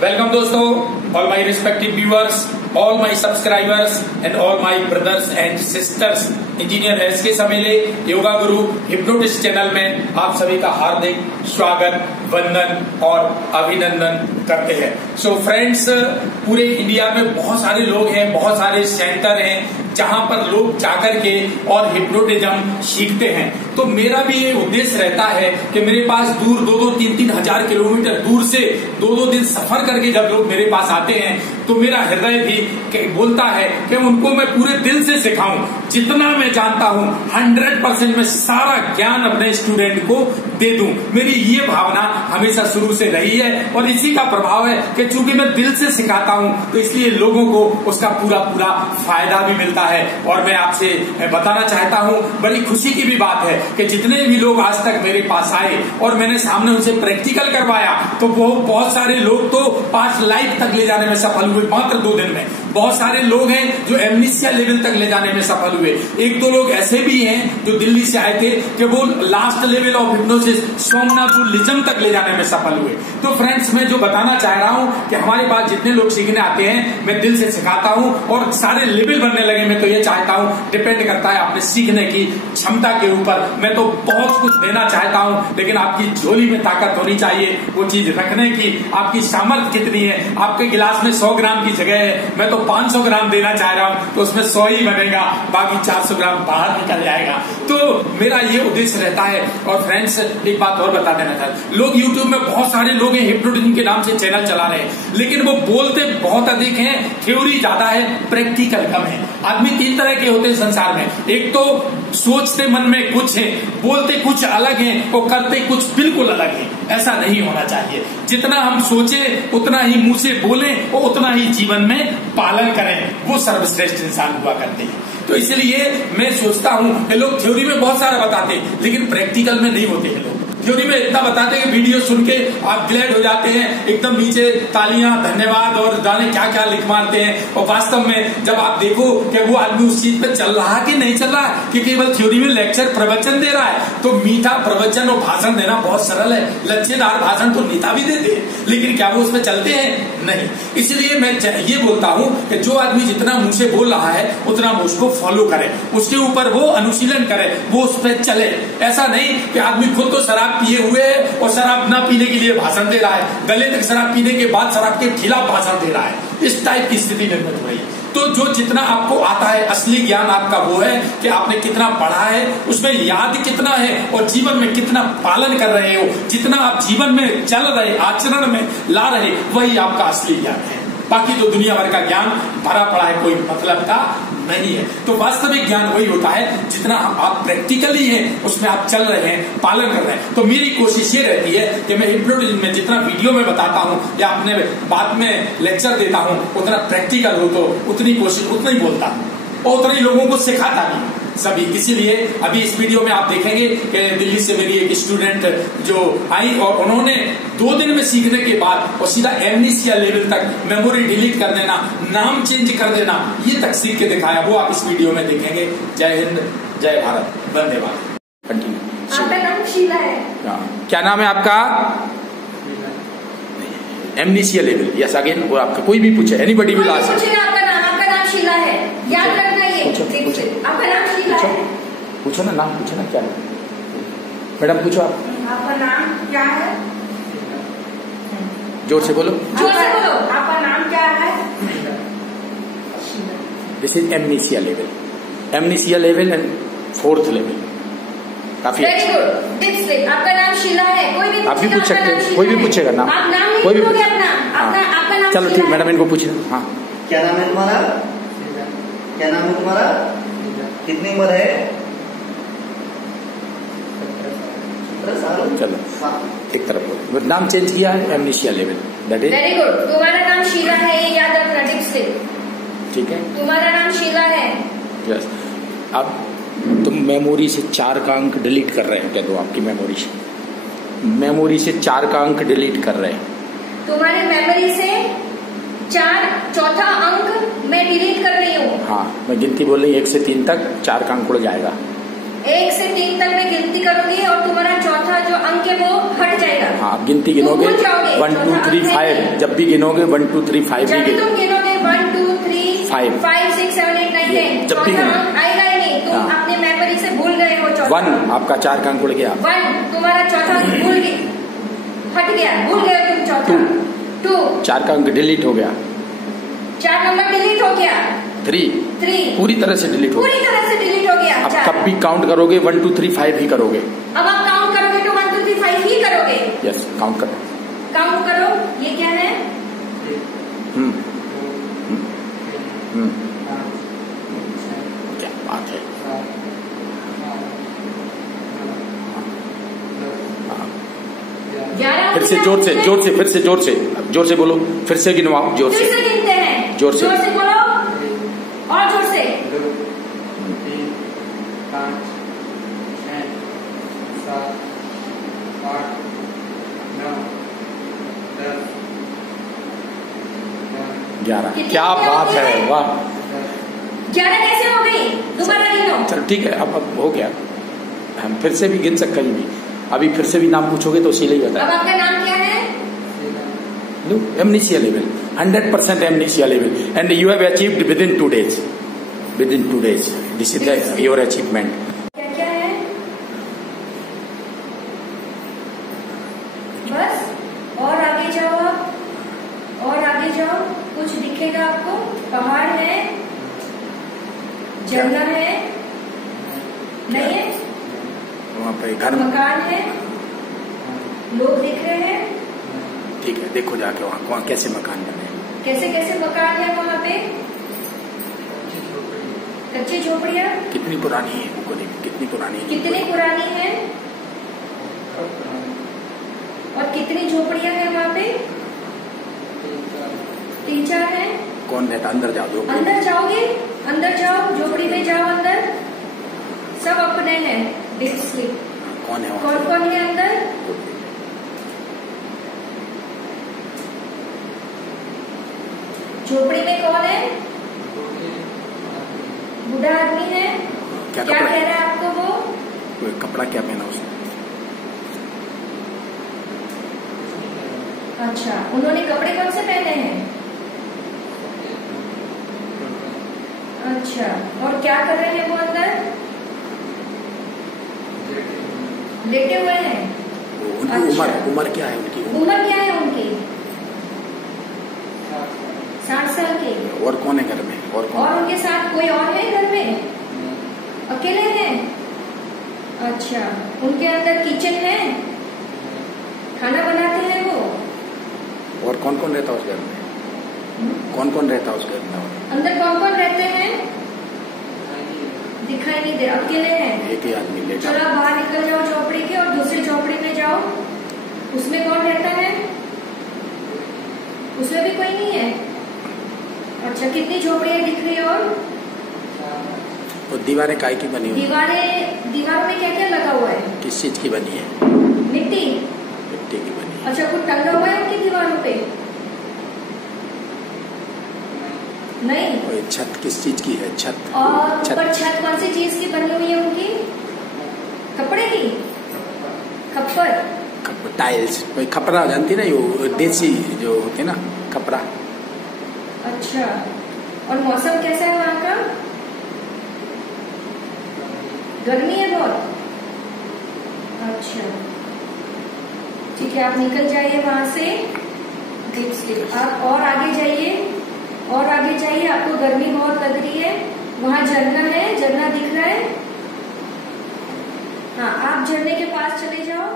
Welcome दोस्तों, all my respective viewers, all my subscribers and all my brothers and sisters. Engineer SK Samele yoga guru hypnotist channel में आप सभी का हार्दिक स्वागत, वंदन और अभिनंदन करते हैं। सो फ्रेंड्स, पूरे इंडिया में बहुत सारे लोग हैं, बहुत सारे सेंटर हैं जहां पर लोग जाकर के और हिप्नोटिज्म सीखते हैं। तो मेरा भी ये उद्देश्य रहता है कि मेरे पास दूर 2-3 हजार किलोमीटर दूर से 2 दिन सफर करके जब लोग मेरे पास आते हैं तो मेरा हृदय भी बोलता है कि उनको मैं पूरे दिल से सिखाऊं, जितना मैं जानता हूं 100% में सारा ज्ञान अपने स्टूडेंट को दे दूं। मेरी ये भावना हमेशा शुरू से रही है और इसी का प्रभाव है कि चूंकि मैं दिल से सिखाता हूं तो इसलिए लोगों को उसका पूरा फायदा भी मिलता है। और मैं आपसे बताना चाहता हूं, बड़ी खुशी की भी बात है कि जितने भी लोग आज तक मेरे पास आए और मैंने सामने उनसे प्रैक्टिकल करवाया तो वो बहुत सारे लोग तो 5 लाख तक ले जाने में सफल हुए मात्र 2 दिन में। बहुत सारे लोग हैं जो एमनीसिया लेवल तक ले जाने में सफल हुए। 1-2 लोग ऐसे भी हैं जो दिल्ली से आए थे कि वो लास्ट लेवल ऑफ हिप्नोसिस सोमनाथुलिज्म तक ले जाने में सफल हुए। तो फ्रेंड्स, मैं जो बताना चाह रहा हूं कि हमारे पास जितने लोग सीखने आते हैं मैं दिल से सिखाता हूं और सारे लेवल बनने लगे। मैं तो ये चाहता हूं, डिपेंड करता है आपने सीखने की क्षमता के ऊपर। मैं तो बहुत कुछ देना चाहता हूं लेकिन आपकी झोली में ताकत होनी चाहिए वो चीज रखने की। आपकी सामर्थ्य कितनी है? आपके गिलास में 100 ग्राम की जगह है, मैं तो 500 ग्राम देना चाह रहा हूं तो उसमें 100 ही बनेगा, बाकी 400 ग्राम बाहर निकल जाएगा। तो मेरा ये उद्देश्य रहता है। और फ्रेंड्स, एक बात और बता देना था, लोग यूट्यूब में बहुत सारे लोग हैं हिप्नोटिज्म के नाम से चैनल चला रहे हैं लेकिन वो बोलते बहुत अधिक हैं, थ्योरी ज्यादा है, प्रैक्टिकल कम है। आदमी 3 तरह के होते हैं संसार में। एक तो सोचते मन में कुछ है, बोलते कुछ अलग है और करते कुछ बिल्कुल अलग है। ऐसा नहीं होना चाहिए। जितना हम सोचे उतना ही मुंह से बोले और उतना ही जीवन में पालन करें, वो सर्वश्रेष्ठ इंसान हुआ करते हैं। तो इसलिए मैं सोचता हूं कि लोग थ्योरी में बहुत सारा बताते हैं लेकिन प्रैक्टिकल में नहीं होते हैं। लोग थ्योरी में इतना बताते हैं कि वीडियो सुन के आप ग्लैड हो जाते हैं, एकदम नीचे तालियां, धन्यवाद और जाने क्या क्या लिख मारते हैं। और वास्तव में जब आप देखो कि वो आदमी उस चीज पे चल रहा कि नहीं चल रहा कि केवल थ्योरी में लेक्चर प्रवचन दे रहा है, तो मीठा प्रवचन और भाषण देना बहुत सरल है। लच्छेदार भाषण तो नेता भी देते हैं लेकिन क्या वो उसमें चलते हैं? नहीं। इसलिए मैं ये बोलता हूं कि जो आदमी जितना मुंह से बोल रहा है उतना वो उसको फॉलो करे, उसके ऊपर वो अनुशीलन करे, वो उस पर चले। ऐसा नहीं कि आदमी खुद तो शराब पिए हुए है और शराब ना पीने के लिए भाषण दे रहा है, गले तक शराब पीने के बाद शराब के खिलाफ भाषण दे रहा है। इस टाइप की स्थिति निर्मित हो रही है। तो जो जितना आपको आता है, असली ज्ञान आपका वो है कि आपने कितना पढ़ा है, उसमें याद कितना है और जीवन में कितना पालन कर रहे हो। जितना आप जीवन में चल रहे, आचरण में ला रहे, वही आपका असली ज्ञान है। बाकी तो दुनिया भर का ज्ञान भरा पड़ा है, कोई मतलब का नहीं है। तो वास्तविक ज्ञान वही होता है जितना आप प्रैक्टिकली है उसमें आप चल रहे हैं, पालन कर रहे हैं। तो मेरी कोशिश ये रहती है कि मैं हिप्नोटिज्म में जितना वीडियो में बताता हूं या अपने बाद में लेक्चर देता हूं उतना प्रैक्टिकल हो तो उतनी कोशिश उतना ही बोलता हूं और उतना ही लोगों को सिखाता भी सभी। इसीलिए अभी इस वीडियो में आप देखेंगे कि दिल्ली से मेरी एक स्टूडेंट जो आई और उन्होंने 2 दिन में सीखने के बाद और सीधा एमनीसिया लेवल तक मेमोरी डिलीट कर देना, नाम चेंज कर देना, ये तक सीख के दिखाया। वो आप इस वीडियो में देखेंगे। जय हिंद, जय भारत, वंदे मातरम। कंटिन्यू। आपका नाम शीला है? क्या नाम है आपका? Amnesia level. यस, अगेन वो आपका कोई भी पूछे, एनीबॉडी विल आस्क। आपका नाम शीला है, याद रखना ये। आपका नाम शीला है? पूछो ना, नाम पूछो ना, क्या है मैडम? पूछो आप। आपका नाम क्या है? जोर से बोलो, जोर से बोलो। आपका नाम क्या है? This is amnesia level, amnesia level and 4th level. काफी वेरी गुड। आपका नाम शीला है? कोई भी आप भी पूछ सकते हैं, कोई भी पूछेगा नाम। आप नाम नहीं बोलोगे अपना? आपका नाम चलो ठीक, मैडम इनको पूछे। हाँ, क्या नाम है तुम्हारा? क्या नाम है तुम्हारा? कितनी उम्र है? 17 साल। चलो एक तरफ बोलो, नाम चेंज किया है, amnesia level. That is very good. तुम्हारा नाम शीला है, ये याद रखना टिप्स से। ठीक है, तुम्हारा नाम शीला है। यस। अब तुम मेमोरी से 4 का अंक डिलीट कर रहे हो क्या? तो आपकी मेमोरी से 4 का अंक डिलीट कर रहे हैं। तुम्हारी मेमोरी से 4 अंक मैं डिलीट कर रही हूँ। हाँ, मैं गिनती बोल रही 1 से 3 तक 4 का अंक उड़ जाएगा। 1 से 3 तक मैं गिनती करूंगी और तुम्हारा चौथा जो अंक है वो हट जाएगा। हाँ, आप गिनती गिनोगे 1 2 3 5, जब भी गिनोगे 1 2 3 5 जब भी तुम गिनोगे 1 2 3 5 5 6 7 8 9 10 जब भी आएगा ही नहीं। तुम अपने मेमोरी से भूल गए हो चौथा। 1 आपका 4 का अंक उड़ गया। 1 तुम्हारा चौथा भूल गए, हट गया, भूल गए तुम चौथा। 2 4 का अंक डिलीट हो गया। 4 नंबर डिलीट हो गया। 3 पूरी तरह से डिलीट हो गया। पूरी तरह से डिलीट हो गया। अब कब भी काउंट करोगे 1 2 3 5 ही करोगे। अब आप काउंट करोगे तो 1 2 3 5 ही करोगे। यस, काउंट करो। काउंट करो। ये क्या है? क्या बात है। फिर से जोर से फिर से जोर से बोलो। फिर से गिनवाओ जोर से। फिर से गिनते हैं। जोर से बोलो और जोर से। 2 3 5 6 7 8 9 10 11। क्या बात है, वाह। 11 कैसे हो गई? दोबारा गिनो। चलो ठीक है, अब हो गया। हम फिर से भी गिन सकते कहीं भी। अभी फिर से भी नाम पूछोगे तो सीधे ही अब बताया। आपका नाम क्या है? Amnesia level, 100% amnesia level, and you have achieved with in 2 days। With in 2 days, this is your achievement. क्या क्या है? बस और आगे जाओ आप, और आगे जाओ। कुछ दिखेगा आपको? पहाड़ है, जंगल है, नहीं है? वहाँ पे घर, मकान है, लोग दिख रहे हैं। ठीक है, देखो जाके वहाँ कैसे मकान बने। कैसे कैसे मकान है वहाँ पे? कच्ची झोपड़ियाँ। कितनी पुरानी है उनको देखो, कितनी पुरानी है। कितनी पुरानी है और कितनी झोपड़ियाँ हैं वहाँ पे? 3 4 है। कौन रहता? अंदर जाओ। जो अंदर जाओगे, अंदर जाओ, झोपड़ी में जाओ अंदर। सब अपने हैं। Deep sleep. कौन है? कौन कौन है अंदर? झोपड़ी में कौन है? बूढ़ा आदमी है। क्या कह रहा है आपको वो? कोई कपड़ा क्या पहना उसने? अच्छा, उन्होंने कपड़े कौन से पहने हैं? अच्छा, और क्या कर रहे हैं वो अंदर? लेटे हुए हैं। उनकी उम्र क्या है? उम्र क्या है उनकी? 60 साल के। और कौन है घर में? और उनके साथ कोई और है घर में? अकेले हैं? अच्छा, उनके अंदर किचन है, खाना बनाते हैं वो? और कौन कौन रहता है उस घर में? कौन कौन रहता है उस घर में? अंदर कौन कौन रहते हैं? दिखाई नहीं दे, अकेले हैं। एक ही आदमी लेटा। चलो बाहर निकल जाओ झोपड़ी के और दूसरी झोपड़ी में जाओ। उसमें कौन रहता है? उसमें भी कोई नहीं है। अच्छा, कितनी झोपड़ियाँ दिख रही है? और तो दीवारें काय की बनी हुई? दीवारों में क्या क्या लगा हुआ है? किस चीज की बनी है? मिट्टी की बनी है। अच्छा, कुछ टंगा हुआ है उनकी दीवारों पे? नहीं। कोई छत किस चीज की है? छत। और ऊपर छत कौन सी चीज की बनी हुई है उनकी? कपड़े की? खप्पर? टाइल्स। कोई खपरा जानती ना, ये देसी जो होते ना, खपरा। अच्छा, और मौसम कैसा है वहाँ का? गर्मी है बहुत। अच्छा, ठीक है, आप निकल जाइए वहां से। Deep sleep. आप और आगे जाइए, और आगे जाइए। आपको गर्मी बहुत लग रही है। वहाँ झरना है, झरना दिख रहा है। हाँ, आप झरने के पास चले जाओ।